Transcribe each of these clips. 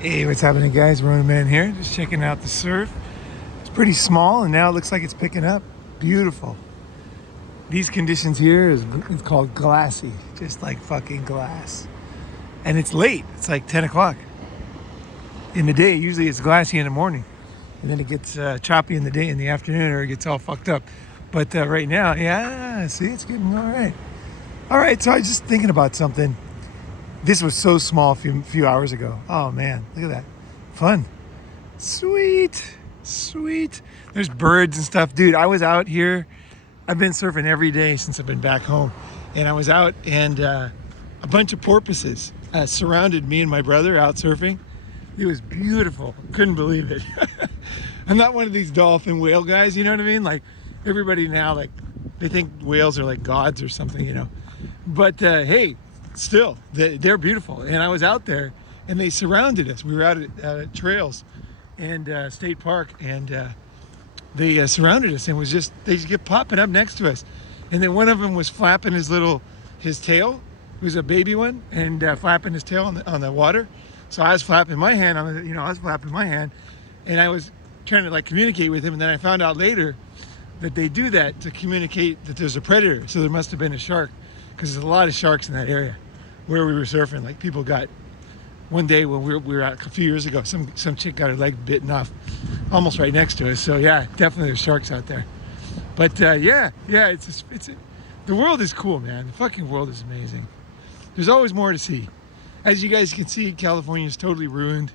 Hey, what's happening, guys? Ronin Man here, just checking out the surf. It's pretty small, and now it looks like it's picking up. Beautiful. These conditions here it's called glassy, just like fucking glass. And it's late. It's like 10 o'clock in the day. Usually it's glassy in the morning, and then it gets choppy in the day, in the afternoon, or it gets all fucked up. But right now, yeah, see, it's getting all right. All right, so I was just thinking about something. This was so small a few hours ago. Oh man, look at that. Fun. Sweet. Sweet. There's birds and stuff. Dude, I was out here. I've been surfing every day since I've been back home. And I was out and a bunch of porpoises surrounded me and my brother out surfing. It was beautiful. Couldn't believe it. I'm not one of these dolphin whale guys, you know what I mean? Like everybody now, like they think whales are like gods or something, you know. But hey, still, they're beautiful. And I was out there and they surrounded us. We were out at trails and state park, and they surrounded us and they just kept popping up next to us. And then one of them was flapping his tail. It was a baby one, and flapping his tail on the water. So I was flapping my hand and I was trying to like communicate with him. And then I found out later that they do that to communicate that there's a predator. So there must have been a shark, because there's a lot of sharks in that area where we were surfing. Like people got, one day when we were out a few years ago, some chick got her leg bitten off almost right next to us. So yeah, definitely there's sharks out there. But yeah, the world is cool, man. The fucking world is amazing. There's always more to see. As you guys can see, California is totally ruined.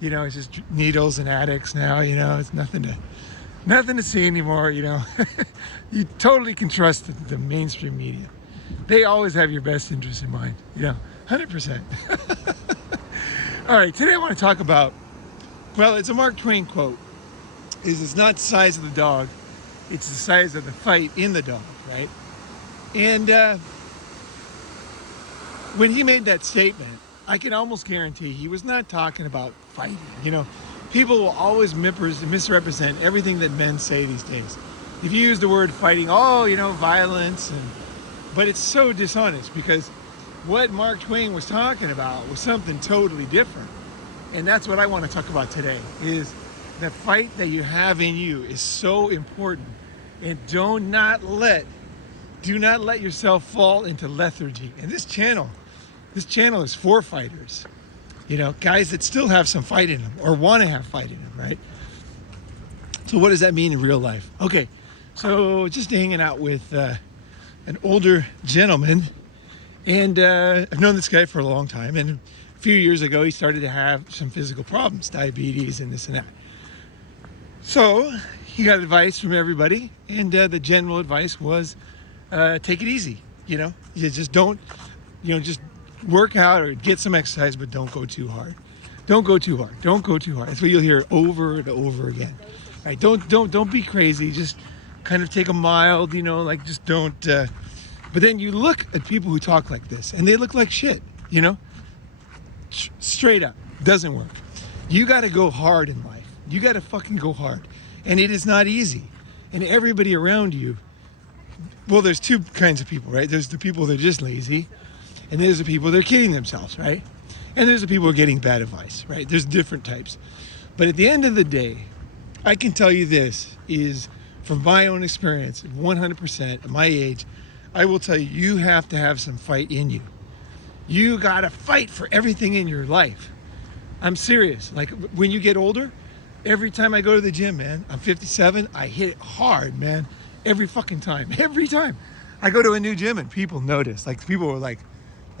You know, it's just needles and addicts now. You know, it's nothing to see anymore. You know, you totally can trust the mainstream media. They always have your best interest in mind. You know, 100%. All right, today I want to talk about, well, it's a Mark Twain quote. It's not the size of the dog, it's the size of the fight in the dog, right? And when he made that statement, I can almost guarantee he was not talking about fighting. You know, people will always misrepresent everything that men say these days. If you use the word fighting, oh, you know, violence, but it's so dishonest, because what Mark Twain was talking about was something totally different. And that's what I want to talk about today, is the fight that you have in you is so important. And do not let yourself fall into lethargy. And this channel is for fighters. You know, guys that still have some fight in them or want to have fight in them, right? So what does that mean in real life? Okay, so just hanging out with an older gentleman. And I've known this guy for a long time. And a few years ago, he started to have some physical problems, diabetes and this and that. So he got advice from everybody. And the general advice was, take it easy. You know, you just don't, just work out or get some exercise, but don't go too hard. Don't go too hard. Don't go too hard. That's what you'll hear over and over again. All right, don't be crazy. Just kind of take a mild, like just don't. But then you look at people who talk like this, and they look like shit, Straight up. Doesn't work. You got to go hard in life. You got to fucking go hard. And it is not easy. And everybody around you, well, there's two kinds of people, right? There's the people that are just lazy, and there's the people that are kidding themselves, right? And there's the people who are getting bad advice, right? There's different types. But at the end of the day, I can tell you this is, from my own experience, 100% at my age, I will tell you, you have to have some fight in you. You got to fight for everything in your life. I'm serious. Like when you get older, every time I go to the gym, man, I'm 57, I hit it hard, man. Every fucking time. Every time. I go to a new gym and people notice. Like people were like,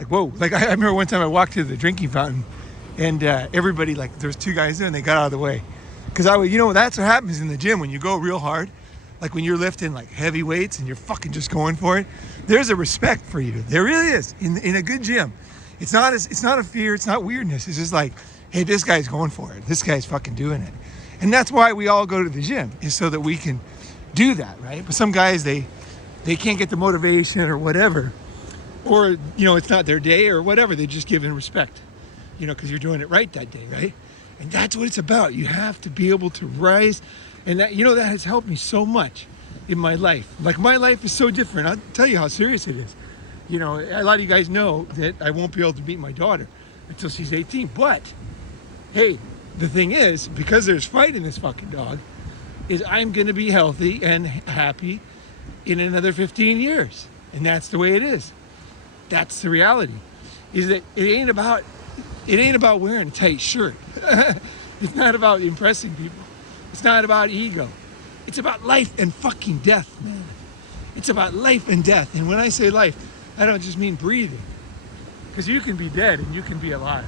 whoa. Like I remember one time I walked to the drinking fountain and everybody, like there was two guys there and they got out of the way. Because that's what happens in the gym when you go real hard. Like when you're lifting like heavy weights and you're fucking just going for it, there's a respect for you. There really is in a good gym. It's not a fear. It's not weirdness. It's just like, hey, this guy's going for it. This guy's fucking doing it. And that's why we all go to the gym, is so that we can do that, right? But some guys, they can't get the motivation or whatever, or it's not their day or whatever. They just give in respect, because you're doing it right that day, right? And that's what it's about. You have to be able to rise. And that, that has helped me so much in my life. Like my life is so different. I'll tell you how serious it is. A lot of you guys know that I won't be able to meet my daughter until she's 18. But hey, the thing is, because there's fight in this fucking dog, is I'm going to be healthy and happy in another 15 years. And that's the way it is. That's the reality. Is that it ain't about wearing a tight shirt. It's not about impressing people. It's not about ego. It's about life and fucking death, man. It's about life and death. And when I say life, I don't just mean breathing. Because you can be dead and you can be alive.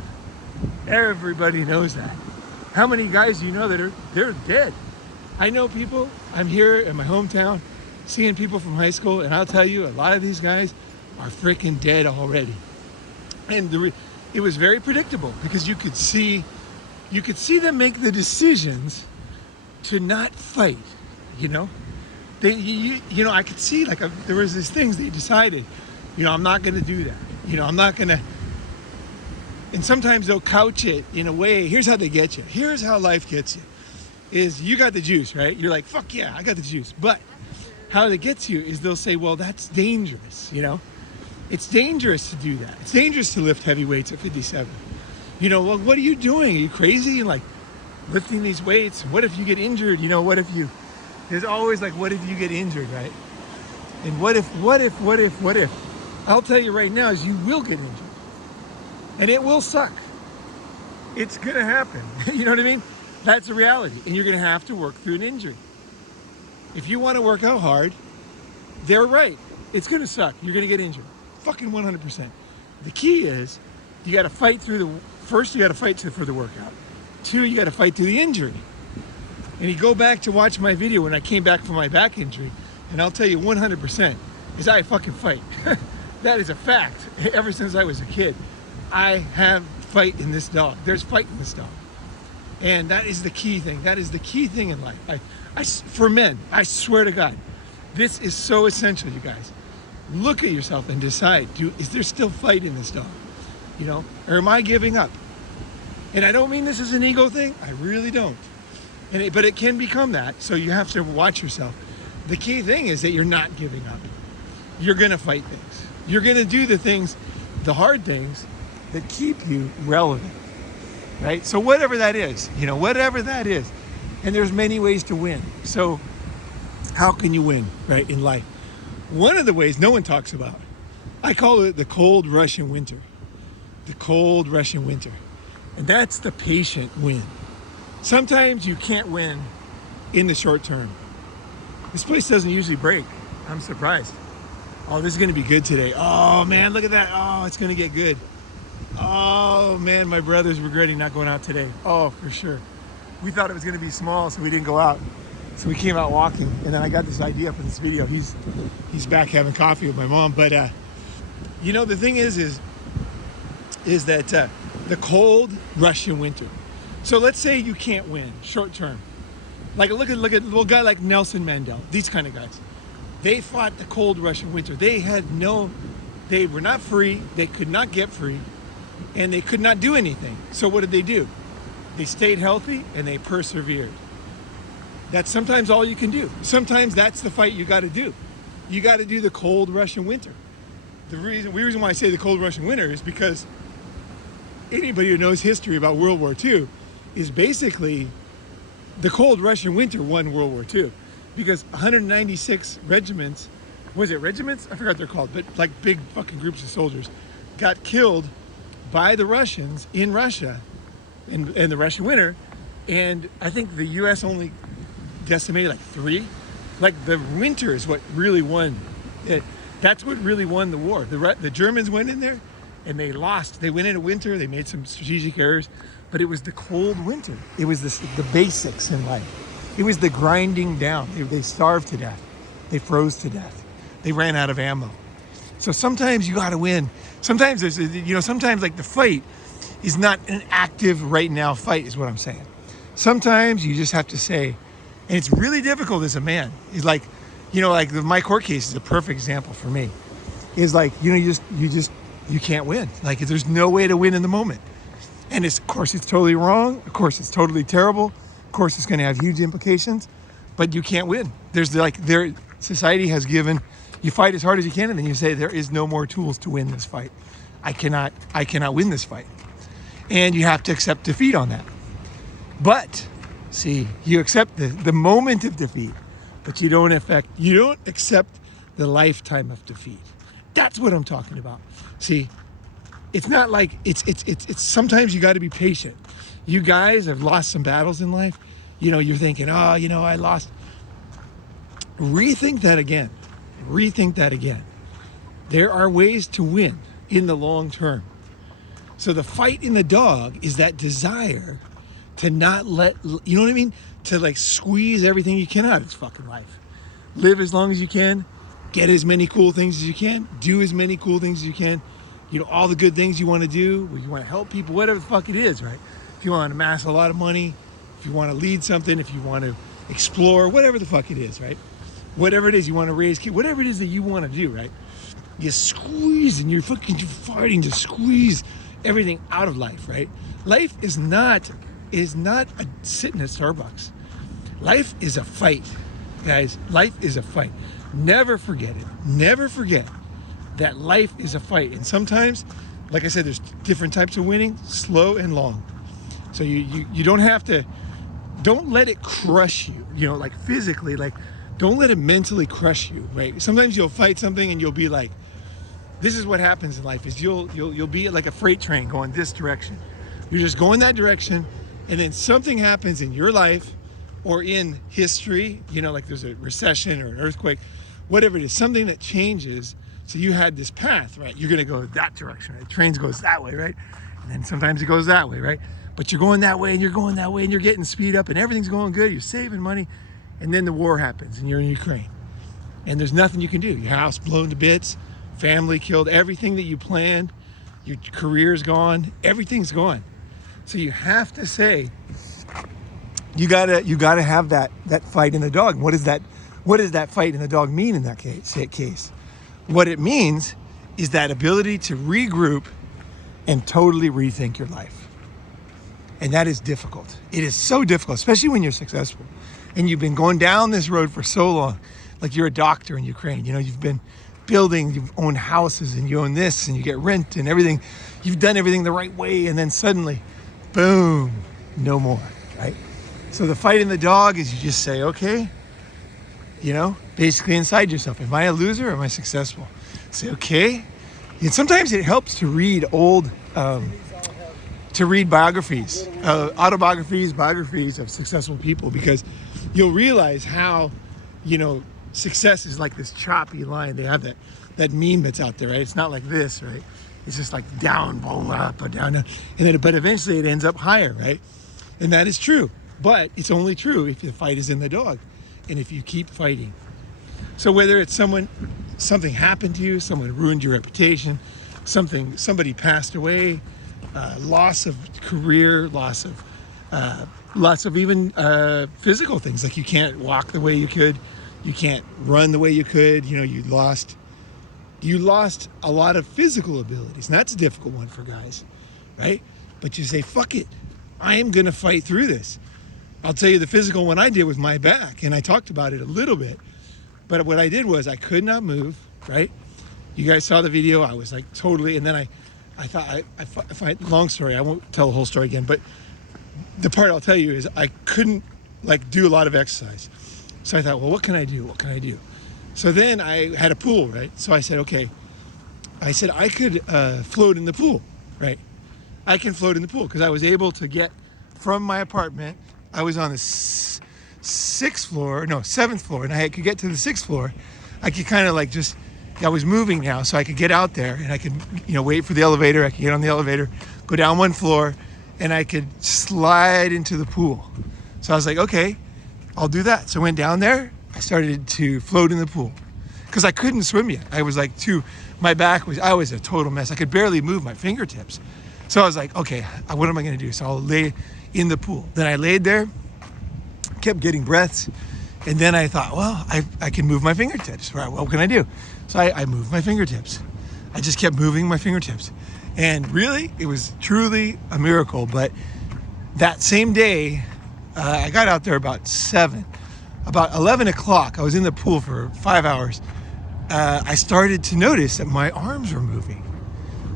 Everybody knows that. How many guys do you know that they're dead? I know people. I'm here in my hometown seeing people from high school, and I'll tell you, a lot of these guys are freaking dead already. And it was very predictable because you could see them make the decisions to not fight. You know, I could see there was these things they decided. I'm not going to do that. I'm not going to. And sometimes they'll couch it in a way. Here's how they get you. Here's how life gets you. Is you got the juice, right? You're like, fuck yeah, I got the juice. But how they get you is they'll say, well, that's dangerous. It's dangerous to do that. It's dangerous to lift heavy weights at 57. Well, what are you doing? Are you crazy? And like lifting these weights? What if you get injured? There's always like, what if you get injured, right? And what if? I'll tell you right now is you will get injured. And it will suck. It's going to happen. You know what I mean? That's the reality. And you're going to have to work through an injury. If you want to work out hard, they're right. It's going to suck. You're going to get injured. Fucking 100%. The key is you got to fight through first you got to fight for the workout. 2, you got to fight through the injury. And you go back to watch my video when I came back from my back injury, and I'll tell you 100% is I fucking fight. That is a fact. Ever since I was a kid, I have fight in this dog. There's fight in this dog. And that is the key thing. That is the key thing in life. For men, I swear to God, this is so essential, you guys. Look at yourself and decide, is there still fight in this dog? Or am I giving up? And I don't mean this is an ego thing. I really don't. But it can become that. So you have to watch yourself. The key thing is that you're not giving up. You're going to fight things. You're going to do the things, the hard things that keep you relevant, right? So whatever that is, and there's many ways to win. So how can you win, right, in life? One of the ways no one talks about, I call it the cold Russian winter. The cold Russian winter. And that's the patient win. Sometimes you can't win in the short term. This place doesn't usually break. I'm surprised. Oh, this is going to be good today. Oh, man, look at that. Oh, it's going to get good. Oh, man, my brother's regretting not going out today. Oh, for sure. We thought it was going to be small, so we didn't go out. So we came out walking, and then I got this idea for this video. He's back having coffee with my mom. But, the thing is that the cold Russian winter. So let's say you can't win short term. Like look at a little guy like Nelson Mandela. These kind of guys. They fought the cold Russian winter. They were not free. They could not get free, and they could not do anything. So what did they do? They stayed healthy and they persevered. That's sometimes all you can do. Sometimes that's the fight you got to do. You got to do the cold Russian winter. The reason why I say the cold Russian winter is because anybody who knows history about World War II is basically the cold Russian winter won World War II, because 196 regiments, was it regiments? I forgot what they're called, but like big fucking groups of soldiers got killed by the Russians in Russia in the Russian winter. And I think the US only decimated like 3. Like the winter is what really won it. That's what really won the war. The Germans went in there and they lost. They went into winter, they made some strategic errors, but it was the cold winter. It was the basics in life. It was the grinding down. They starved to death. They froze to death. They ran out of ammo. So sometimes you got to win. Sometimes sometimes like the fight is not an active right now fight is what I'm saying. Sometimes you just have to say, and it's really difficult as a man. It's like, my court case is a perfect example for me. Is like, you can't win. Like there's no way to win in the moment. And of course it's totally wrong. Of course it's totally terrible. Of course it's going to have huge implications, but you can't win. Society has given, you fight as hard as you can, and then you say there is no more tools to win this fight. I cannot win this fight. and you have to accept defeat on that. But see, you accept the moment of defeat, but you don't accept the lifetime of defeat. That's what I'm talking about. See, it's not like it's sometimes you got to be patient. You guys have lost some battles in life. You're thinking, oh, I lost. Rethink that again. Rethink that again. There are ways to win in the long term. So the fight in the dog is that desire to not let, you know what I mean? To like squeeze everything you can out of this fucking life. Live as long as you can. Get as many cool things as you can. Do as many cool things as you can. All the good things you want to do, where you want to help people, whatever the fuck it is, right? If you want to amass a lot of money, if you want to lead something, if you want to explore, whatever the fuck it is, right? Whatever it is you want to raise kids, whatever it is that you want to do, right? You squeeze and you're fighting to squeeze everything out of life, right? Life is not sitting at Starbucks. Life is a fight, guys. Life is a fight. Never forget it. Never forget that life is a fight. And sometimes, like I said, there's different types of winning, slow and long. So you don't have to, don't let it crush you, like physically, like don't let it mentally crush you, right? Sometimes you'll fight something and you'll be like, this is what happens in life is you'll be like a freight train going this direction. You're just going that direction, and then something happens in your life or in history, like there's a recession or an earthquake, whatever it is, something that changes. So you had this path, right? You're gonna go that direction, right? Trains goes that way, right? And then sometimes it goes that way, right? But you're going that way and you're going that way and you're getting speed up and everything's going good, you're saving money, and then the war happens and you're in Ukraine. And there's nothing you can do. Your house blown to bits, family killed, everything that you planned, your career's gone, everything's gone. So you have to say, you gotta have that fight in the dog. What does that fight in the dog mean in that case? What it means is that ability to regroup and totally rethink your life. And that is difficult. It is so difficult, especially when you're successful and you've been going down this road for so long. Like you're a doctor in Ukraine, you've been building, you've owned houses and you own this and you get rent and everything. You've done everything the right way, and then suddenly, boom, no more, right? So the fight in the dog is you just say, okay, basically inside yourself, am I a loser or am I successful? Say, okay. And sometimes it helps to read biographies, biographies of successful people, because you'll realize how, success is like this choppy line. They have that meme that's out there, right? It's not like this, right? It's just like down, boom, up, or down, and then, but eventually it ends up higher, right? And that is true, but it's only true if the fight is in the dog, and if you keep fighting. So whether it's something happened to you, someone ruined your reputation, somebody passed away, loss of career, lots of even physical things, like you can't walk the way you could, you can't run the way you could, you lost a lot of physical abilities, and that's a difficult one for guys, right? But you say, fuck it, I am gonna fight through this. I'll tell you the physical one I did with my back, and I talked about it a little bit, but what I did was I could not move, right? You guys saw the video, I was like totally, and then I thought, long story, I won't tell the whole story again, but the part I'll tell you is I couldn't do a lot of exercise. So I thought, well, what can I do? So then I had a pool, right? So I said, okay, I could float in the pool, right? I can float in the pool because I was able to get from my apartment. I was on the seventh floor, and I could get to the sixth floor. I could kind of I was moving now, so I could get out there and I could, wait for the elevator. I could get on the elevator, go down one floor, and I could slide into the pool. So I was like, okay, I'll do that. So I went down there. I started to float in the pool because I couldn't swim yet. I was I was a total mess. I could barely move my fingertips. So I was like, okay, what am I going to do? So I'll lay in the pool. Then I laid there, kept getting breaths. And then I thought, well, I can move my fingertips. Right, what can I do? So I moved my fingertips. I just kept moving my fingertips. And really, it was truly a miracle. But that same day, I got out there about 7. About 11 o'clock, I was in the pool for 5 hours. I started to notice that my arms were moving.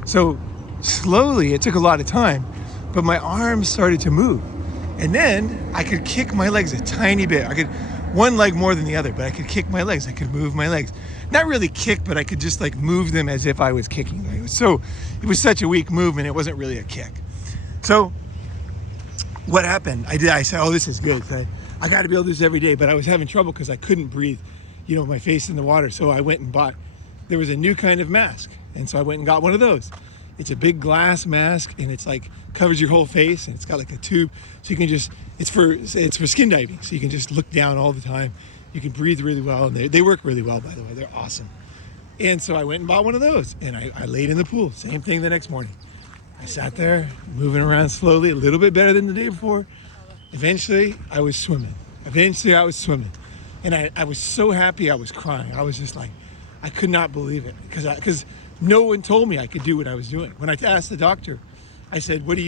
So slowly, it took a lot of time, but my arms started to move. And then I could kick my legs a tiny bit. I could, one leg more than the other, but I could kick my legs. I could move my legs. Not really kick, but I could just like move them as if I was kicking. It was such a weak movement, it wasn't really a kick. So what happened? I said, oh, this is good. I got to be able to do this every day, but I was having trouble because I couldn't breathe, my face in the water. So I went and there was a new kind of mask. And so I went and got one of those. It's a big glass mask, and it's like covers your whole face, and it's got like a tube, so you can just, it's for skin diving, so you can just look down all the time. You can breathe really well, and they work really well, by the way. They're awesome. And so I went and bought one of those, and I laid in the pool. Same thing the next morning. I sat there, moving around slowly, a little bit better than the day before. Eventually, I was swimming. And I was so happy I was crying. I was just like, I could not believe it, because no one told me I could do what I was doing. When I asked the doctor, I said, what's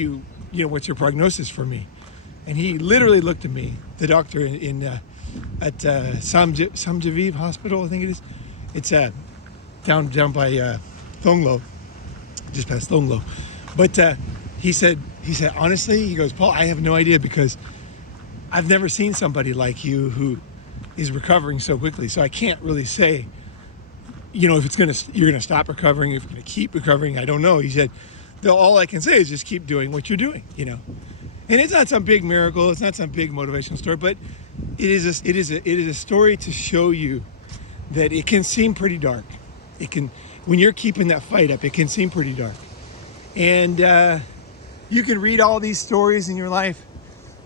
your prognosis for me? And he literally looked at me, the doctor at Samjaviv Hospital, I think it is. It's down by Thonglo, just past Thonglo. But he said, honestly, he goes, Paul, I have no idea, because I've never seen somebody like you who is recovering so quickly. So I can't really say, if you're gonna stop recovering, if you're gonna keep recovering, I don't know. He said, all I can say is just keep doing what you're doing, And it's not some big miracle, it's not some big motivational story, but it is a story to show you that it can seem pretty dark. When you're keeping that fight up, it can seem pretty dark. And you can read all these stories in your life,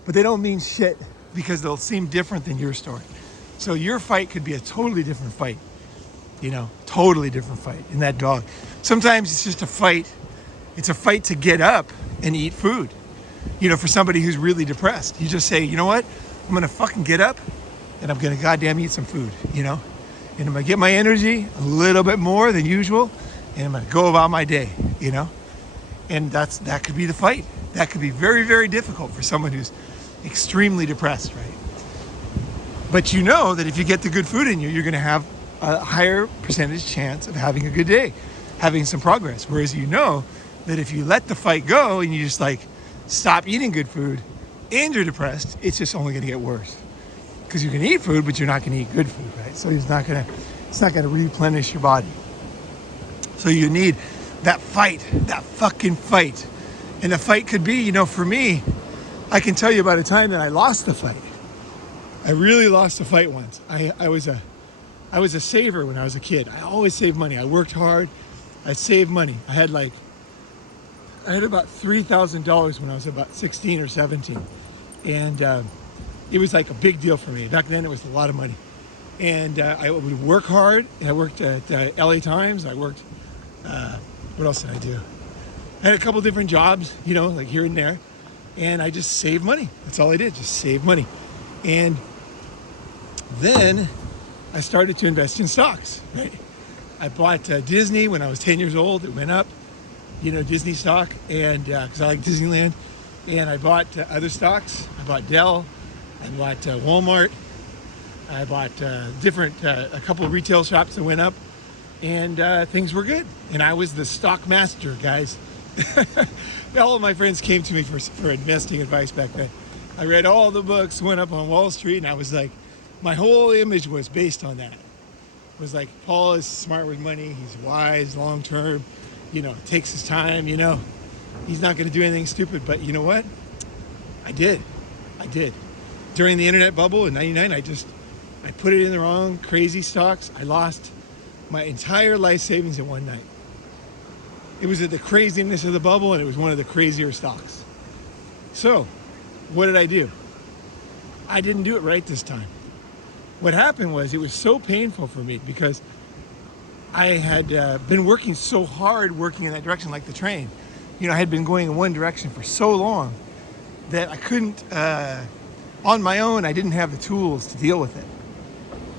but they don't mean shit because they'll seem different than your story. So your fight could be a totally different fight. Totally different fight in that dog. Sometimes it's just a fight. It's a fight to get up and eat food. For somebody who's really depressed, you just say, you know what? I'm going to fucking get up and I'm going to goddamn eat some food, And I'm going to get my energy a little bit more than usual, and I'm going to go about my day, And that could be the fight. That could be very, very difficult for someone who's extremely depressed, right? But that if you get the good food in you, you're going to have a higher percentage chance of having a good day, having some progress. Whereas that if you let the fight go and you just stop eating good food and you're depressed, it's just only going to get worse. Because you can eat food, but you're not going to eat good food, right? So it's not going to replenish your body. So you need that fight, that fucking fight. And the fight could be, for me, I can tell you about a time that I lost the fight. I really lost the fight once. I was a saver when I was a kid. I always saved money. I worked hard. I saved money. I had about $3,000 when I was about 16 or 17. And it was like a big deal for me. Back then it was a lot of money. And I would work hard. I worked at LA Times. I worked, what else did I do? I had a couple different jobs, like here and there. And I just saved money. That's all I did, just save money. And then I started to invest in stocks, right? I bought Disney when I was 10 years old. It went up, Disney stock, and because I like Disneyland. And I bought other stocks. I bought Dell. I bought Walmart. I bought a couple of retail shops that went up, and things were good. And I was the stock master, guys. All of my friends came to me for investing advice back then. I read all the books, went up on Wall Street, and I was like, my whole image was based on that. It was like, Paul is smart with money. He's wise, long-term, takes his time, He's not going to do anything stupid. But you know what? I did. During the internet bubble in 99, I put it in the wrong crazy stocks. I lost my entire life savings in one night. It was at the craziness of the bubble, and it was one of the crazier stocks. So, what did I do? I didn't do it right this time. What happened was, it was so painful for me because I had been working so hard working in that direction, like the train. I had been going in one direction for so long that I couldn't, on my own, I didn't have the tools to deal with it.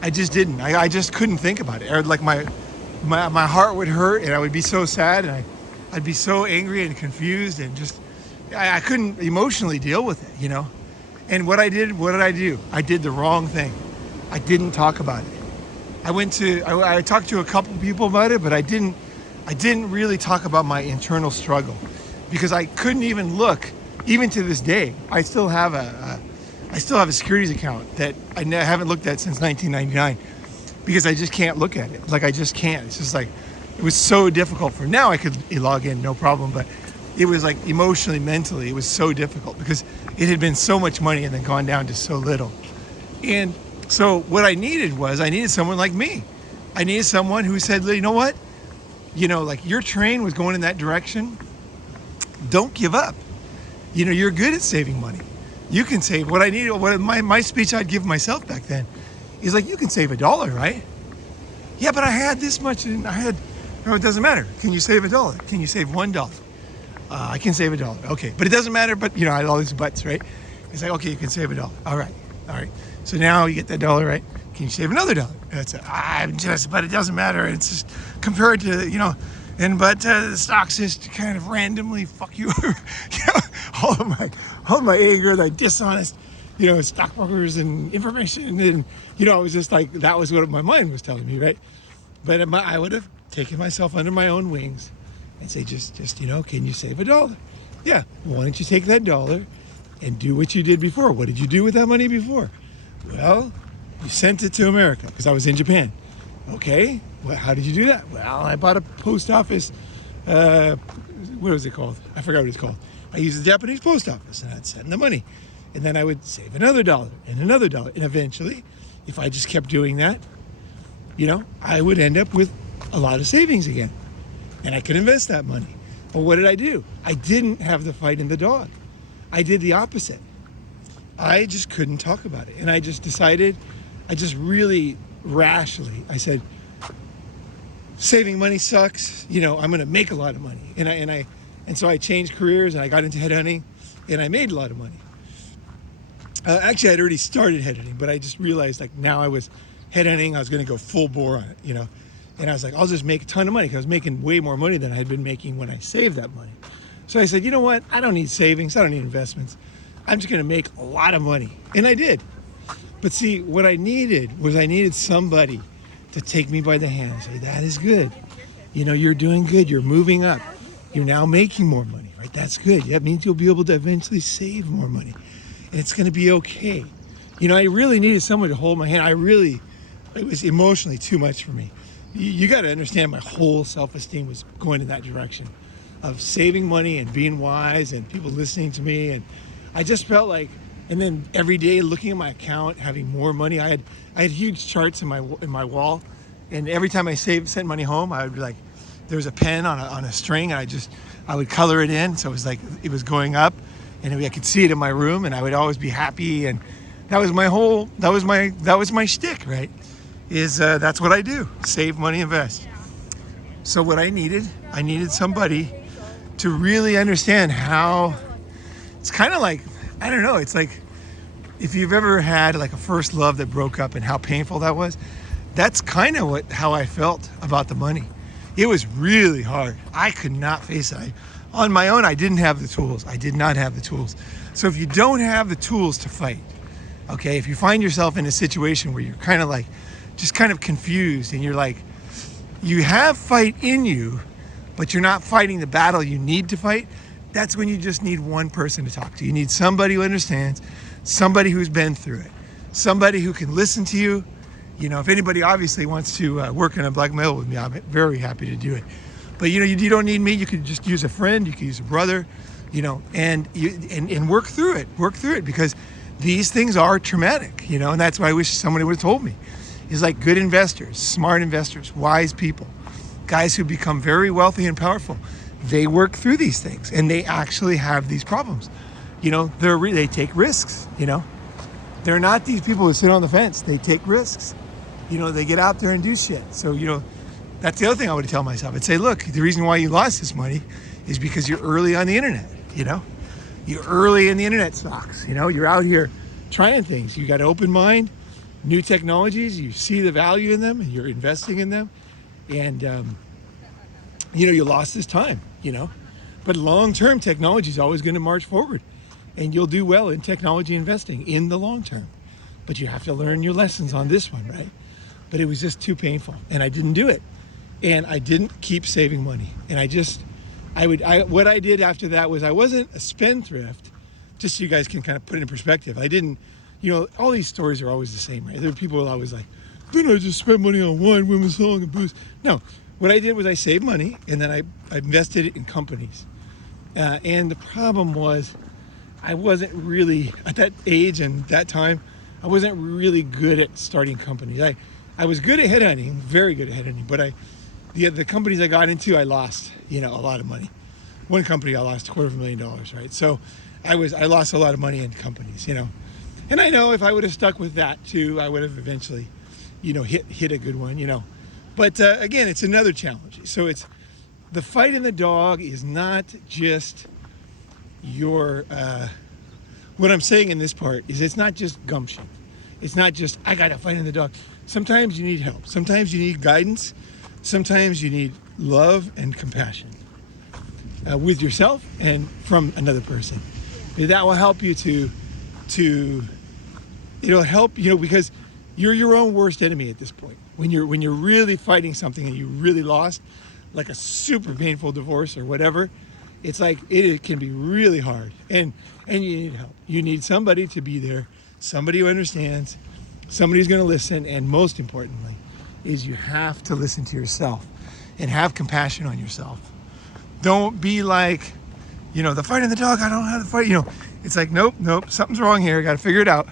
I just didn't. I just couldn't think about it. Or like my heart would hurt, and I would be so sad, and I'd be so angry and confused, and just I couldn't emotionally deal with it, And what did I do? I did the wrong thing. I didn't talk about it. I talked to a couple people about it, but I didn't really talk about my internal struggle, because I couldn't even look even to this day, I still have a securities account that I haven't looked at since 1999 because I just can't look at it. Like, I just can't. It's just like, it was so difficult for now. I could log in, no problem, but it was like emotionally, mentally, it was so difficult because it had been so much money and then gone down to so little. And so what I needed someone like me. I needed someone who said, you know what? Like, your train was going in that direction. Don't give up. You're good at saving money. You can save. What I needed, my speech I'd give myself back then is like, you can save $1, right? Yeah, but I had this much and no, it doesn't matter. Can you save $1? Can you save $1? I can save $1. Okay, but it doesn't matter. But I had all these buts, right? It's like, okay, you can save $1. All right. So now you get that $1, right? Can you save another $1? That's but it doesn't matter. It's just compared to, but the stocks just kind of randomly fuck you over. All of my anger, the dishonest, stockbrokers and information, and it was just like, that was what my mind was telling me, right? But I would have taken myself under my own wings and say, just can you save $1? Yeah. Why don't you take that $1 and do what you did before? What did you do with that money before? Well, you sent it to America because I was in Japan. Okay. Well, how did you do that? Well, I bought a post office. What was it called? I forgot what it's called. I used the Japanese post office and I'd send the money. And then I would save another $1 and another $1. And eventually, if I just kept doing that, I would end up with a lot of savings again. And I could invest that money. But what did I do? I didn't have the fight in the dog. I did the opposite. I just couldn't talk about it. And I just decided, really rashly, I said, saving money sucks. I'm going to make a lot of money. And so I changed careers and I got into headhunting and I made a lot of money. Actually, I'd already started headhunting, but I just realized, like, now I was headhunting, I was going to go full bore on it, And I was like, I'll just make a ton of money because I was making way more money than I had been making when I saved that money. So I said, you know what? I don't need savings. I don't need investments. I'm just going to make a lot of money. And I did. But see, what I needed was somebody to take me by the hand and say, that is good. You're doing good. You're moving up. You're now making more money, right? That's good. That means you'll be able to eventually save more money. And it's going to be okay. I really needed someone to hold my hand. It was emotionally too much for me. You got to understand, my whole self-esteem was going in that direction of saving money and being wise and people listening to me. And I just felt like, and then every day looking at my account, having more money. I had huge charts in my wall, and every time I sent money home, I would be like, there was a pen on a string, and I would color it in, so it was like it was going up, and I could see it in my room, and I would always be happy. And that was my shtick, right? That's what I do: save money, invest. So what I needed somebody to really understand how. It's kind of like, I don't know, it's like if you've ever had like a first love that broke up and how painful that was. That's kind of how I felt about the money. It was really hard. I could not face it. On my own, I didn't have the tools. I did not have the tools. So if you don't have the tools to fight, okay, if you find yourself in a situation where you're kind of like, just kind of confused, and you're like, you have fight in you, but you're not fighting the battle you need to fight, that's when you just need one person to talk to. You need somebody who understands, somebody who's been through it, somebody who can listen to you. If anybody obviously wants to work on Unblackmailable with me, I'm very happy to do it. But you don't need me. You could just use a friend. You could use a brother. And work through it. Work through it, because these things are traumatic. And that's why I wish somebody would have told me. Is like good investors, smart investors, wise people, guys who become very wealthy and powerful. They work through these things, and they actually have these problems. They take risks. They're not these people who sit on the fence. They take risks. They get out there and do shit. So, that's the other thing I would tell myself. I'd say, look, the reason why you lost this money is because you're early on the internet, You're early in the internet stocks, You're out here trying things. You got an open mind, new technologies, you see the value in them, and you're investing in them. And, you lost this time, But long-term technology is always going to march forward. And you'll do well in technology investing in the long term. But you have to learn your lessons on this one, right? But it was just too painful, and I didn't do it. And I didn't keep saving money. And what I did after that was, I wasn't a spendthrift, just so you guys can kind of put it in perspective. I didn't, all these stories are always the same, right? There are people who are always like, then I just spent money on wine, women's song, and booze. No, what I did was I saved money and then I invested it in companies. And the problem was I wasn't really, at that age and that time, I wasn't really good at starting companies. I was good at headhunting, very good at headhunting, but the companies I got into, I lost, a lot of money. One company I lost $250,000, right? So I lost a lot of money in companies, And I know if I would have stuck with that too, I would have eventually, hit a good one, But again, it's another challenge. So it's the fight in the dog is not just your, what I'm saying in this part is it's not just gumption. It's not just, I got to fight in the dog. Sometimes you need help. Sometimes you need guidance. Sometimes you need love and compassion with yourself and from another person. That will help you it'll help, because you're your own worst enemy at this point. When you're really fighting something and you really lost, like a super painful divorce or whatever, it's like it can be really hard, and you need help. You need somebody to be there, somebody who understands, somebody who's going to listen, and most importantly is you have to listen to yourself and have compassion on yourself. Don't be like, the fight in the dog, I don't know how to fight, it's like, nope, something's wrong here, I got to figure it out,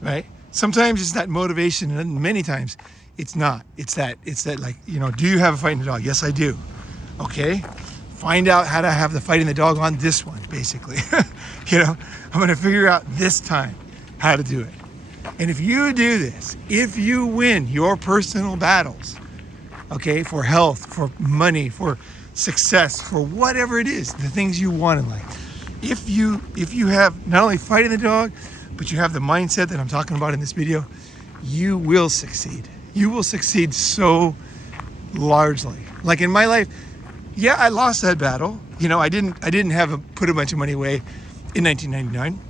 right? Sometimes it's that motivation, and many times it's not. It's that like, do you have a fight in the dog? Yes, I do. Okay. Find out how to have the fight in the dog on this one, basically. I'm going to figure out this time how to do it. And if you do this, if you win your personal battles, okay, for health, for money, for success, for whatever it is, the things you want in life, if you have not only fight in the dog, but you have the mindset that I'm talking about in this video, you will succeed. You will succeed so largely. Like in my life, yeah, I lost that battle. I didn't put a bunch of money away in 1999.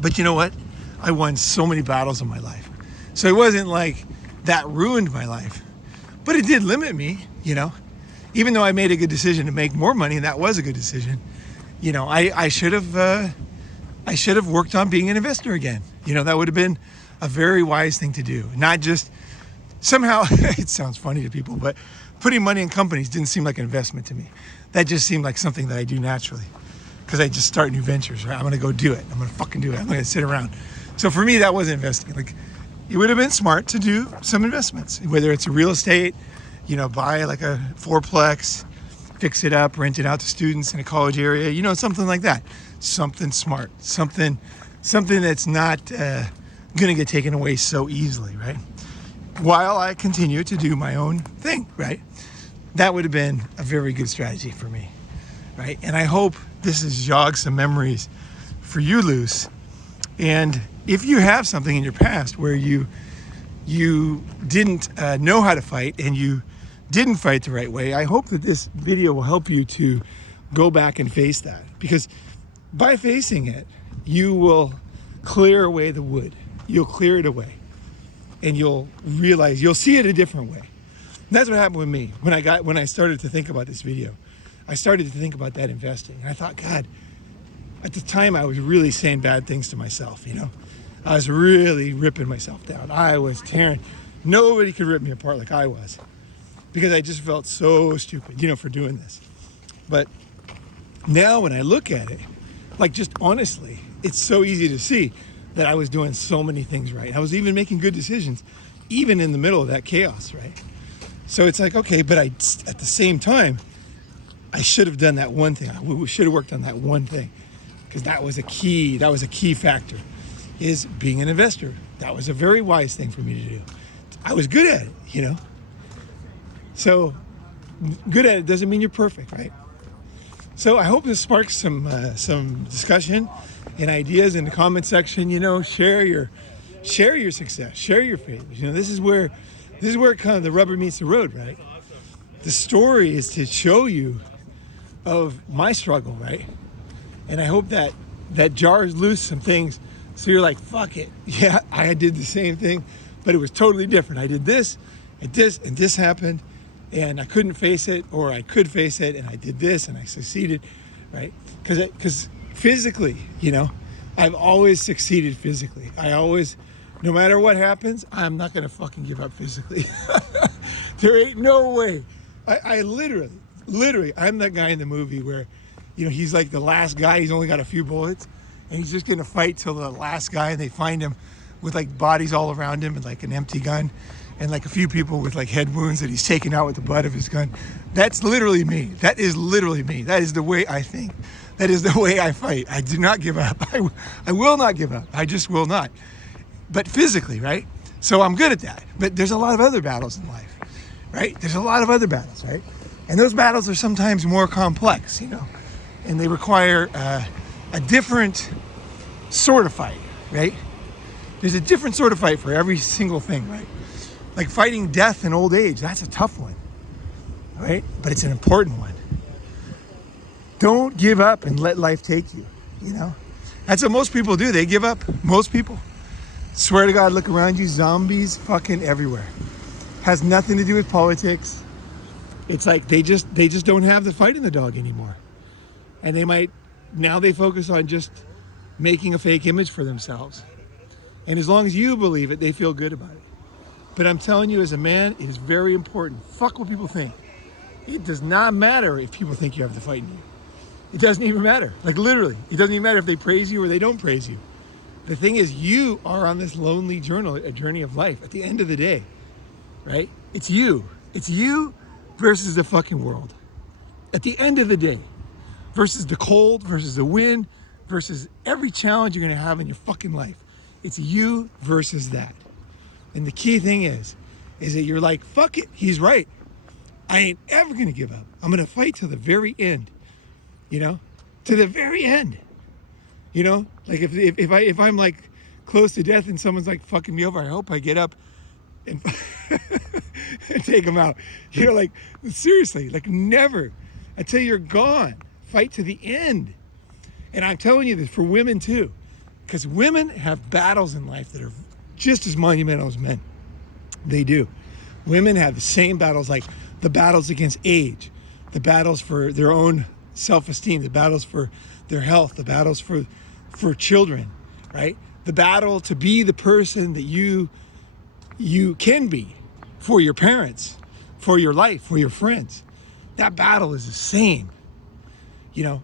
But you know what? I won so many battles in my life. So it wasn't like that ruined my life. But it did limit me, Even though I made a good decision to make more money, and that was a good decision, I should have worked on being an investor again. That would have been a very wise thing to do. Not just somehow, it sounds funny to people, but putting money in companies didn't seem like an investment to me. That just seemed like something that I do naturally because I just start new ventures, right? I'm going to go do it. I'm going to fucking do it. I'm going to sit around. So for me, that wasn't investing. Like, it would have been smart to do some investments, whether it's a real estate, buy like a fourplex, fix it up, rent it out to students in a college area, something like that. Something smart, something that's not going to get taken away so easily, right? While I continue to do my own thing, right? That would have been a very good strategy for me, right? And I hope this has jogged some memories for you, Luce. And if you have something in your past where you didn't know how to fight and you didn't fight the right way, I hope that this video will help you to go back and face that. Because by facing it, you will clear away the wood. You'll clear it away. And you'll realize, you'll see it a different way. And that's what happened with me. When I started to think about this video, I started to think about that investing. And I thought, God, at the time I was really saying bad things to myself, I was really ripping myself down. I was tearing. Nobody could rip me apart like I was. Because I just felt so stupid, for doing this. But now when I look at it, like just honestly, it's so easy to see that I was doing so many things right. I was even making good decisions, even in the middle of that chaos, right? So it's like, okay, but at the same time, I should have done that one thing. I should have worked on that one thing, because that was a key factor, is being an investor. That was a very wise thing for me to do. I was good at it, So good at it doesn't mean you're perfect, right? So I hope this sparks some discussion and ideas in the comment section. Share your success, share your failures. This is where kind of the rubber meets the road, right? The story is to show you of my struggle, right? And I hope that jars loose some things, so you're like, fuck it, yeah, I did the same thing, but it was totally different. I did this, and this happened, and I couldn't face it, or I could face it, and I did this, and I succeeded, right? Because physically, I've always succeeded physically. No matter what happens, I'm not gonna fucking give up physically. There ain't no way. I literally, I'm that guy in the movie where, he's like the last guy. He's only got a few bullets, and he's just gonna fight till the last guy, and they find him with like bodies all around him and like an empty gun, and like a few people with like head wounds that he's taken out with the butt of his gun. That's literally me. That is literally me. That is the way I think. That is the way I fight. I do not give up. I will not give up. I just will not. But physically, right? So I'm good at that. But there's a lot of other battles in life, right? There's a lot of other battles, right? And those battles are sometimes more complex, and they require a different sort of fight, right? There's a different sort of fight for every single thing, right? Like fighting death and old age, that's a tough one, right? But it's an important one. Don't give up and let life take you, That's what most people do. They give up. Most people. Swear to God, look around you, zombies fucking everywhere. Has nothing to do with politics. It's like they just don't have the fight in the dog anymore. And now they focus on just making a fake image for themselves. And as long as you believe it, they feel good about it. But I'm telling you, as a man, it is very important. Fuck what people think. It does not matter if people think you have the fight in you. It doesn't even matter. Like literally, it doesn't even matter if they praise you or they don't praise you. The thing is, you are on this lonely journey of life. At the end of the day, right? It's you. It's you versus the fucking world. At the end of the day, versus the cold, versus the wind, versus every challenge you're gonna have in your fucking life. It's you versus that. And the key thing is that you're like, fuck it, he's right. I ain't ever gonna give up. I'm gonna fight till the very end. To the very end. Like if I'm like close to death and someone's like fucking me over, I hope I get up and, and take them out. Like seriously, like never until you're gone. Fight to the end. And I'm telling you this for women too, because women have battles in life that are just as monumental as men. They do. Women have the same battles, like the battles against age, the battles for their own self-esteem, the battles for their health, the battles for children, right? The battle to be the person that you can be for your parents, for your life, for your friends. That battle is the same.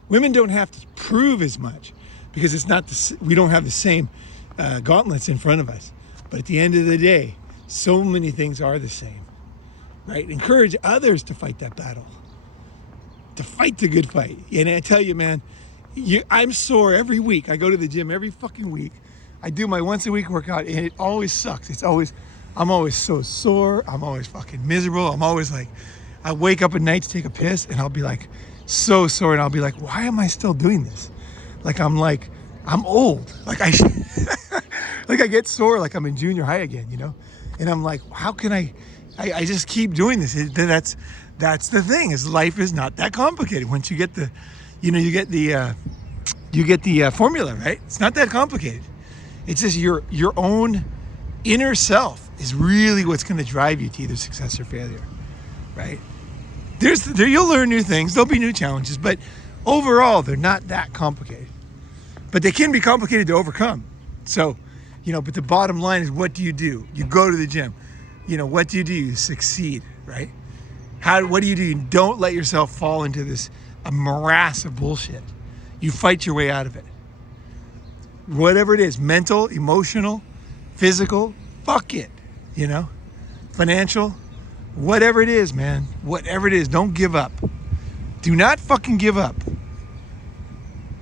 Women don't have to prove as much because we don't have the same gauntlets in front of us. But at the end of the day, so many things are the same, right? Encourage others to fight that battle, to fight the good fight. And I tell you, man, I'm sore every week. I go to the gym every fucking week. I do my once a week workout, and it always sucks. I'm always so sore. I'm always fucking miserable. I'm always like, I wake up at night to take a piss, and I'll be like so sore, and I'll be like, why am I still doing this? I'm old. Like I get sore like I'm in junior high again, And I'm like, how can I just keep doing this? That's the thing, is life is not that complicated. Once you get the, you get the formula, right? It's not that complicated. It's just your own inner self is really what's going to drive you to either success or failure, right? You'll learn new things. There'll be new challenges, but overall, they're not that complicated. But they can be complicated to overcome. So, but the bottom line is, what do? You go to the gym. What do? You succeed, right? What do? You don't let yourself fall into this a morass of bullshit. You fight your way out of it. Whatever it is, mental, emotional, physical, fuck it, financial, whatever it is, man, whatever it is, don't give up. Do not fucking give up.